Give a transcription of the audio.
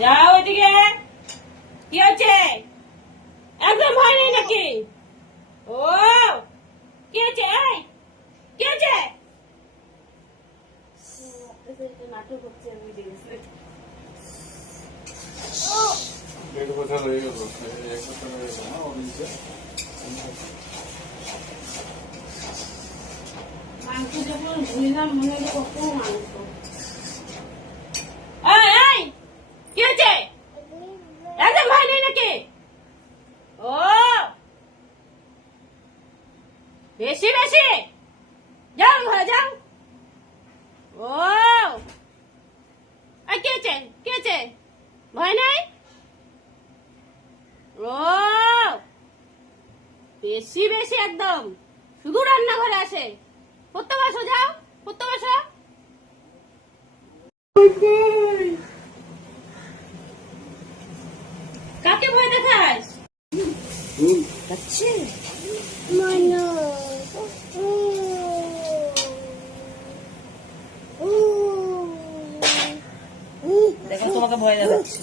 যাও ওইদিকে। কি হচ্ছে? একদম ভয় নেই নাকি? ও কি হচ্ছে? এই কি হচ্ছে? নাটক হচ্ছে আমি দেখেছি। डेढ़ बजे लगेगा तो एक बजे लगेगा ना और इनसे মাংস যখন ধুইলাম মনে হলো কত মাংস। এই এই কি হচ্ছে? একদম ভয় নেই নাকি? ও বেশি বেশি যাও ঘরে যাও। ও কি হচ্ছে? কি হচ্ছে? ভয় নাই? ও বেশি বেশি একদম শুধু রান্নাঘরে আসে। পড়তে বসো, যাও পড়তে বসো। কাকে ভয় দেখাস? দেখো তোমাকে ভয় দেখাচ্ছে।